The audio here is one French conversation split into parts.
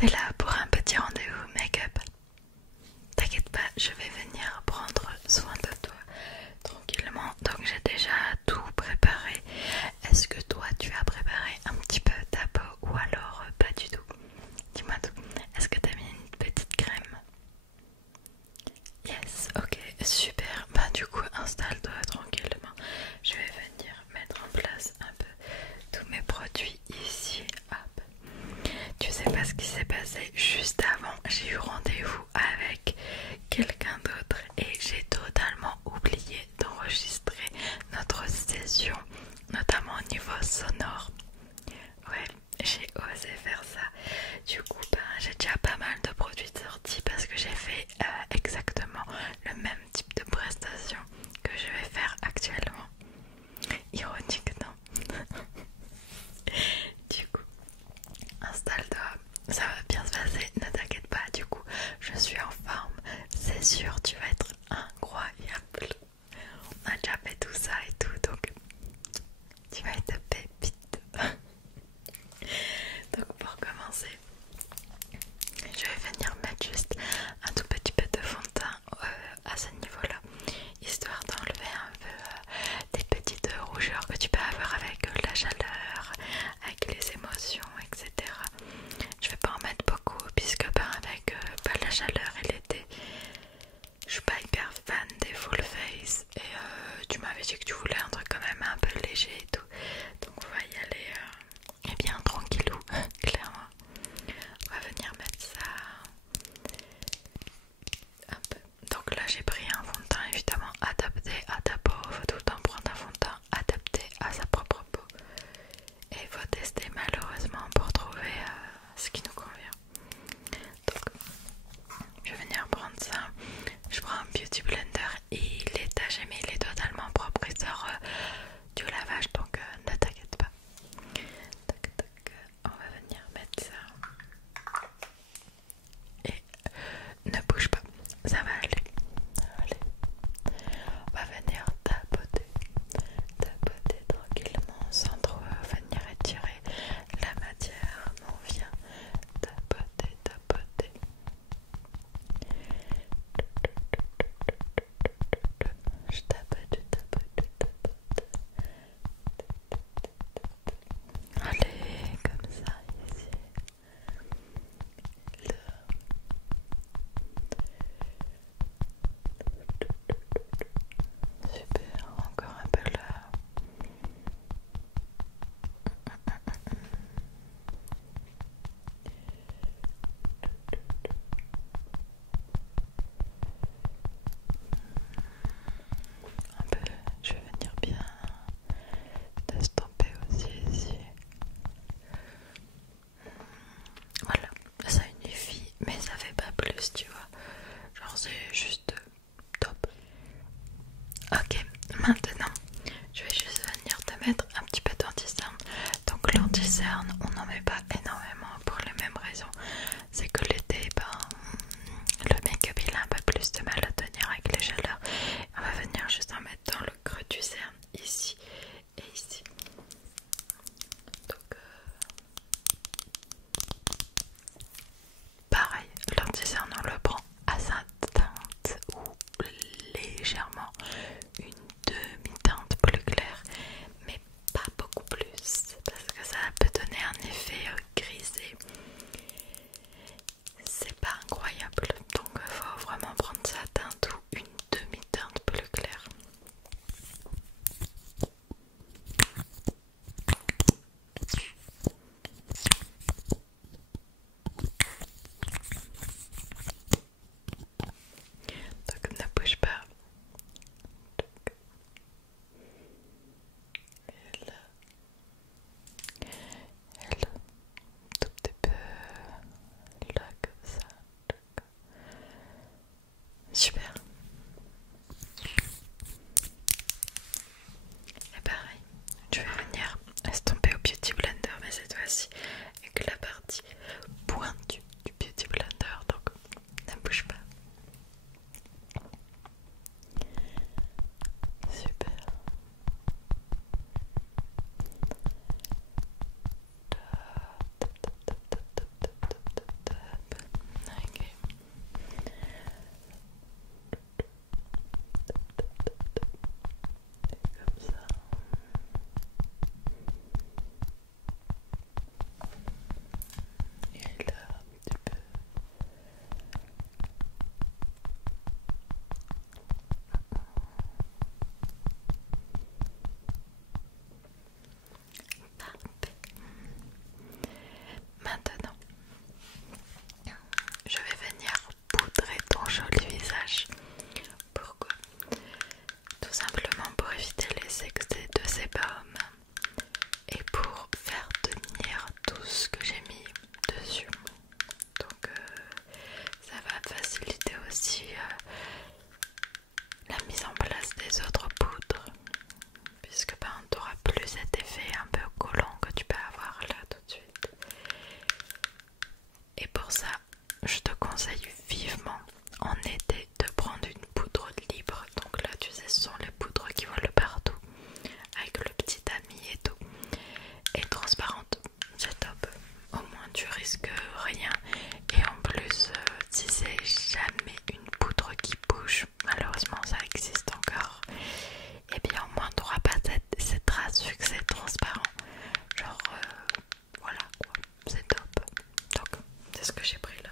T'es là pour un petit rendez-vous make-up. T'inquiète pas, je vais venir prendre soin de toi tranquillement. Donc j'ai déjà tout préparé. Est-ce que toi tu as préparé un petit peu ta peau ou alors pas du tout? Dis-moi tout. Est-ce que t'as mis une petite crème? Yes, ok, super. Bah du coup installe-toi tranquillement. Je vais venir mettre en place un peu tous mes produits ici. Hop. Tu sais pas ce qui s'est passé juste avant, j'ai eu rendez-vous avec quelqu'un d'autre et j'ai totalement oublié d'enregistrer notre session, notamment au niveau sonore. Ouais, j'ai osé faire ça. Du coup, ben, j'ai déjà pas mal de produits sortis parce que j'ai fait exactement le même type de prestation que je vais faire actuellement. Ironique, non? Du coup, installe-toi, ça va bien se passer, ne t'inquiète pas, du coup, je suis en forme, c'est sûr, tu vas être incroyable. On a déjà fait tout ça et tout, donc tu vas être pépite. Donc pour commencer, je vais venir mettre juste un tout petit peu de fond de teint à ce niveau-là, histoire d'enlever un peu des petites rougeurs que tu peux avoir avec la chaleur, avec les émotions, etc. Je vais pas en mettre beaucoup puisque avec la chaleur et l'été, je suis pas hyper fan des full face et tu m'avais dit que tu voulais un truc quand même un peu léger et tout, donc on va y aller et bien tranquillou, clairement. On va venir mettre ça. Hop. Donc là j'ai pris un fond de teint évidemment adapté à ta peau, faut tout le temps prendre un fond de teint adapté à sa propre peau et il faut tester malheureusement pour trouver ce qui nous convient. Donc je vais venir prendre ça, je prends un beauty blender et il est tâché mais il est totalement propre, il sort du lavage donc ne t'inquiète pas. Tac tac, on va venir mettre ça et ne bouge pas, ça va aller, ça va aller. On va venir tapoter tranquillement sans trop venir étirer la matière. On vient tapoter. Je tapote. Allez, comme ça, ici. Là. Super, encore un peu là. Un peu, je vais venir bien t'estomper aussi ici. Voilà, ça unifie, mais ça fait pas plus, tu vois. Genre c'est juste top. Ok, maintenant, je vais juste venir te mettre un petit peu d'anti-cerne. Donc l'anti-cerne, on n'en met pas énormément pour les mêmes raisons. C'est que l'été, le make-up il a un peu plus de mal à tenir avec les chaleurs. On va venir juste en mettre dans le creux du cerne, ici et ici. Donc pareil, l'anti-cerne on le prend à sa teinte ou légèrement une demi-teinte plus claire, mais pas beaucoup plus parce que ça peut donner un effet C'est ce que j'ai pris là.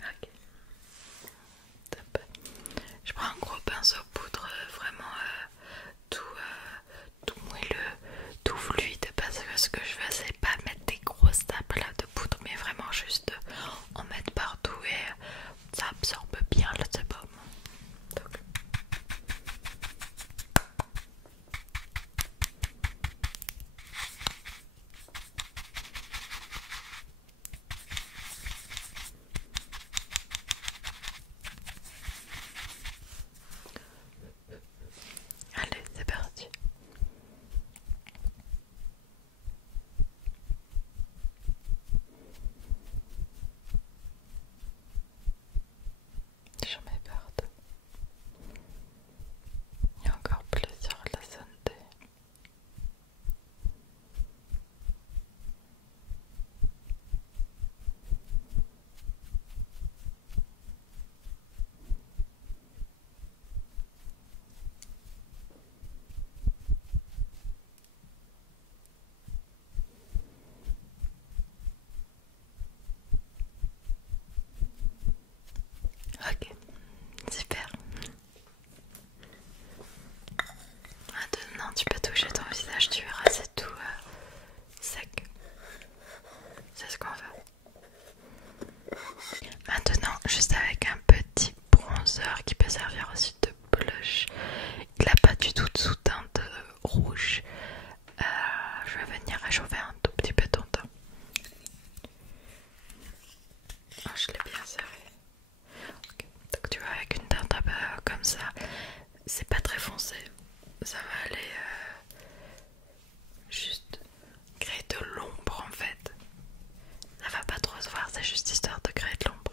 Ok. Top. Je prends un gros pinceau poudre vraiment tout moelleux, tout fluide, parce que ce que je veux c'est pas mettre des grosses tapes là de poudre, mais vraiment juste en mettre partout et ça absorbe bien le sébum. Donc. Allez, c'est parti. J'en mets partout. Et encore plus sur la santé. Ok, super. Maintenant tu peux toucher ton visage, tu verras c'est tout sec. C'est ce qu'on veut. Maintenant, juste avec un petit bronzer qui peut servir aussi de blush. Il n'a pas du tout de sous-teinte rouge. Je vais venir réchauffer un tout petit peu ton teint. Oh, je l'ai bien serré. Okay. Donc tu vois, avec une teinte un peu comme ça, c'est pas très foncé. Ça va aller juste créer de l'ombre en fait. Ça va pas trop se voir, c'est juste histoire de créer de l'ombre.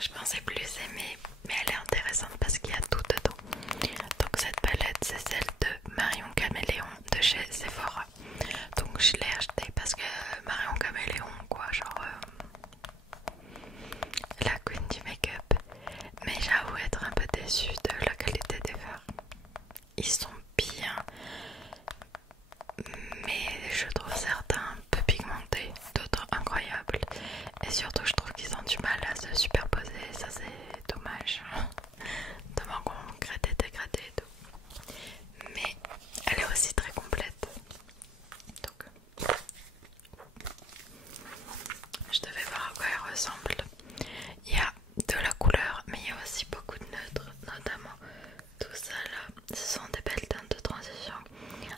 Je pensais plus aimer, mais elle est intéressante parce qu'il y a tout dedans. Donc cette palette c'est celle de Marion Caméléon de chez Sephora. Donc je l'ai achetée parce que Marion Caméléon quoi, genre la queen du make-up. Mais j'avoue être un peu déçue de la qualité des fards. Ils sont bien, mais je trouve certains un peu pigmentés, d'autres incroyables. Et surtout je trouve qu'ils ont du mal à se superposer, ça c'est dommage. Tellement qu'on crée des dégradés et tout. Mais elle est aussi très complète. Donc je devais voir à quoi elle ressemble. Il y a de la couleur, mais il y a aussi beaucoup de neutres, notamment tout ça là. Ce sont des belles teintes de transition.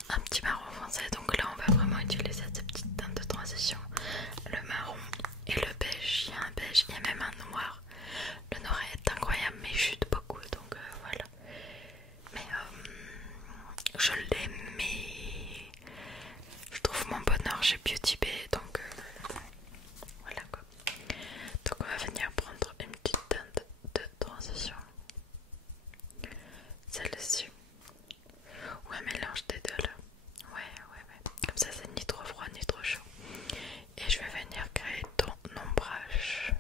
Un petit marron foncé, donc là on va vraiment utiliser ces petites teintes de transition. Le marron et le beige, il y a un beige, il y a même un noir. Le noir est incroyable mais il chute beaucoup, donc voilà. Mais je l'aime, mais je trouve mon bonheur chez Beauty Bay, donc voilà quoi. Donc on va venir prendre une petite teinte de transition. Celle-ci. Ou un mélange des deux là. Ouais. Comme ça c'est ni trop froid ni trop chaud. Et je vais venir créer ton ombrage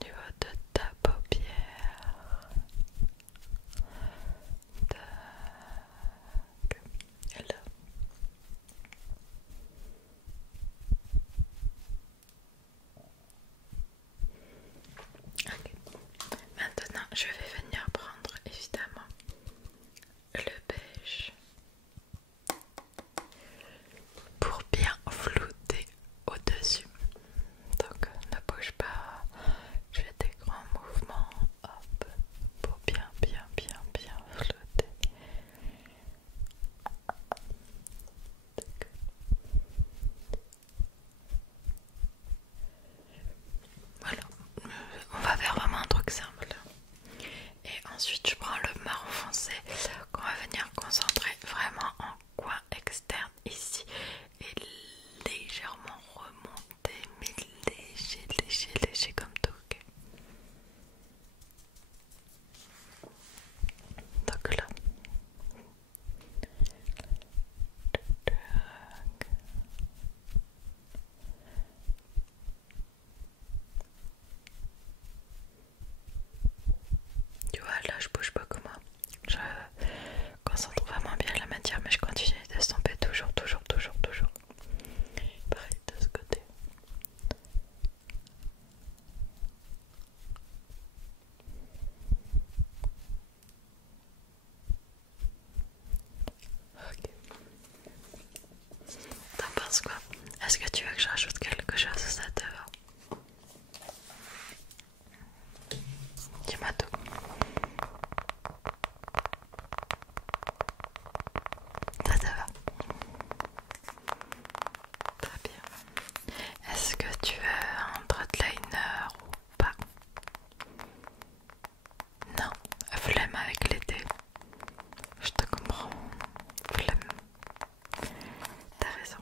du haut de ta paupière. Tac. Et là. Ok. Maintenant je vais venir prendre évidemment le beige pour bien flouter au-dessus. Donc ne bouge pas, je fais des grands mouvements, hop, pour bien flouter. Voilà, on va faire vraiment un truc simple. Et ensuite je prends le marron foncé qu'on va venir concentrer vraiment en coin externe ici et légèrement remonter, mais léger comme tout. Okay. Donc là. Tu vois, là je bouge pas comme moi. Je concentre vraiment bien la matière, mais je continue d'estomper toujours. Pareil de ce côté. Ok. T'en penses quoi? Est-ce que tu veux que je rajoute quelque chose ou ça te va? Dis-moi tout. Ça te va? Très bien. Est-ce que tu veux un throat liner ou pas? Non, flemme avec l'été. Je te comprends. Flemme. T'as raison.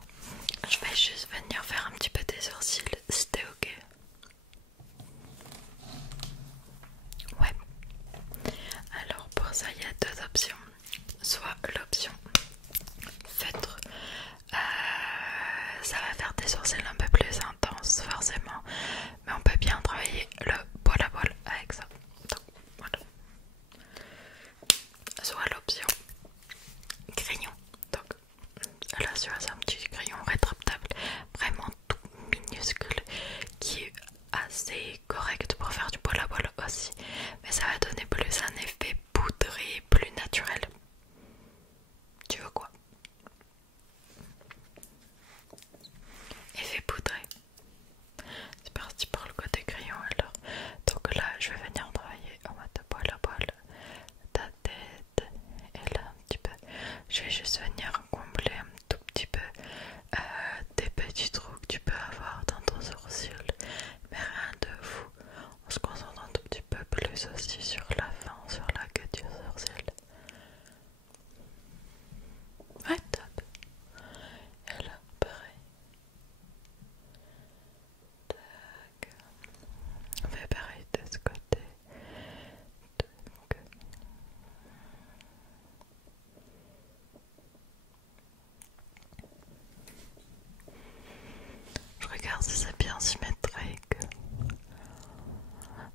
Je vais juste venir faire un petit peu des sourcils, c'était ok. Ouais. Alors pour ça il y a deux options. Soit l'option feutre, ça va faire des sourcils un peu plus intenses forcément, mais on peut bien travailler le poil à poil avec ça. Donc voilà. Soit l'option crayon. Donc là tu vois c'est un petit crayon rétractable, vraiment tout minuscule, qui est assez correct pour faire du poil à poil aussi, mais ça va donner plus un effet poudré, plus naturel. Tu veux quoi? Effet poudré. C'est parti pour le côté crayon alors. Donc là je vais venir travailler en mode poil à poil ta tête et là un petit peu. Je vais juste venir combler un tout petit peu des petits trous que tu peux avoir dans ton sourcil, mais rien de fou. On se concentre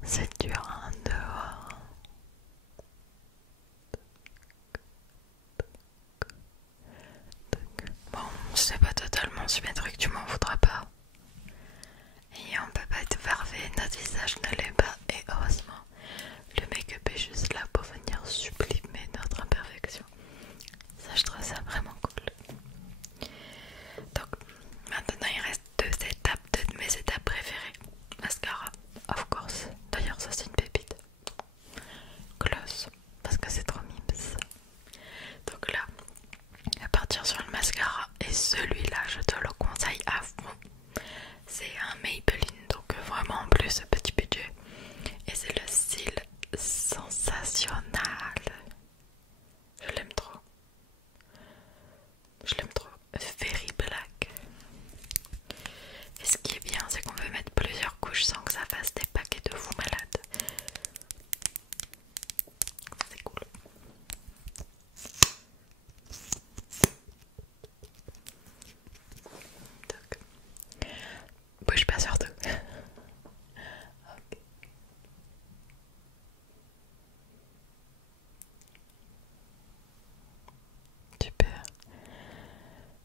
C'est dur hein, dehors. Bon, c'est pas totalement symétrique, tu m'en voudras pas. Et on peut pas être parfait, notre visage ne l'est pas. Et heureusement, le make-up est juste là pour venir sublimer notre imperfection. Ça, je trouve ça vraiment cool. Donc, maintenant il reste 2 de mes étapes préférées. Mascara, of course. D'ailleurs, ça c'est une pépite. Gloss, parce que c'est trop mimes. Donc là, à partir sur le mascara, et celui-là, je te le conseille à fond. C'est un Maybelline, donc vraiment en plus petit budget. Et c'est le style sensationnel. Je l'aime trop. Je l'aime trop. Very Black. Et ce qui est bien, c'est qu'on peut mettre plusieurs couches sans que ça fasse des paquets de fous malades. C'est cool. Donc, bouge pas surtout. Ok. Super.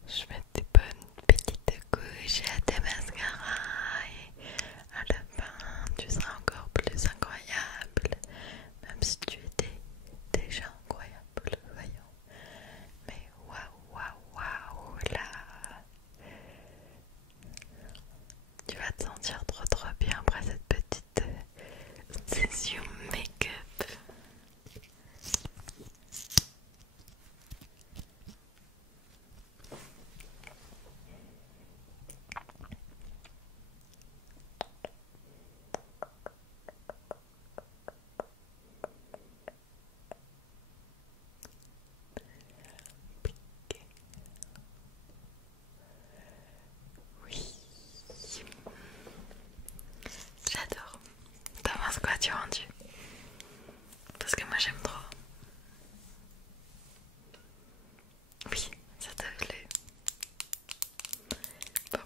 Je mets des bonnes petites couches de mascara et à la fin tu seras encore plus incroyable, même si tu étais déjà incroyable, voyons. Mais waouh, waouh, waouh, là tu vas te sentir trop trop bien après cette petite session make-up. Oui, j'adore. T'en penses quoi du rendu? Parce que moi j'aime trop. Oui, ça te plaît. Bon,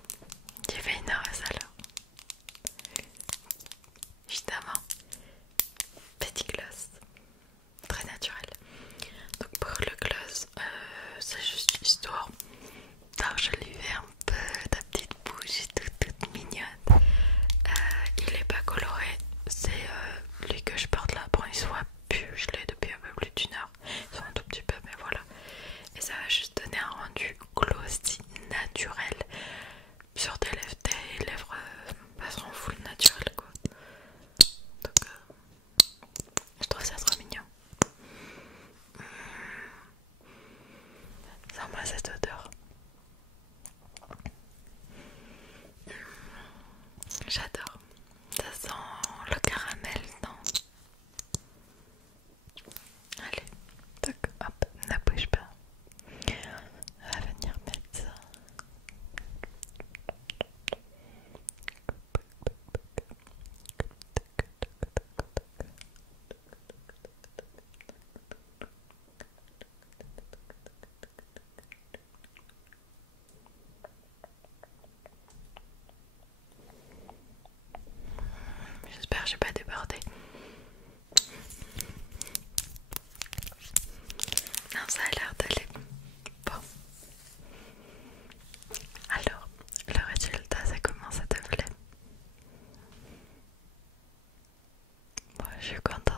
tu fais une heureuse alors. Évidemment, petit gloss, très naturel. Donc pour le gloss, c'est juste histoire d'enjoliver un peu ta petite bouche toute mignonne. Il est pas coloré, c'est lui que je porte là. Bon, il soit plus, je l'ai depuis un peu plus d'1 heure. Ils sont un tout petit peu, mais voilà. Et ça va juste donner un rendu glossy naturel sur tes lèvres passeront full naturel quoi. Donc je trouve ça trop mignon. Sens-moi cette odeur. J'adore. Ça sent le caramel, non? Allez, toc, hop, ne bouge pas. On va venir mettre ça. J'espère que j'ai pas débordé. Non, ça a l'air d'aller. Bon. Alors, le résultat, c'est comment ça te plaît? Moi, je suis contente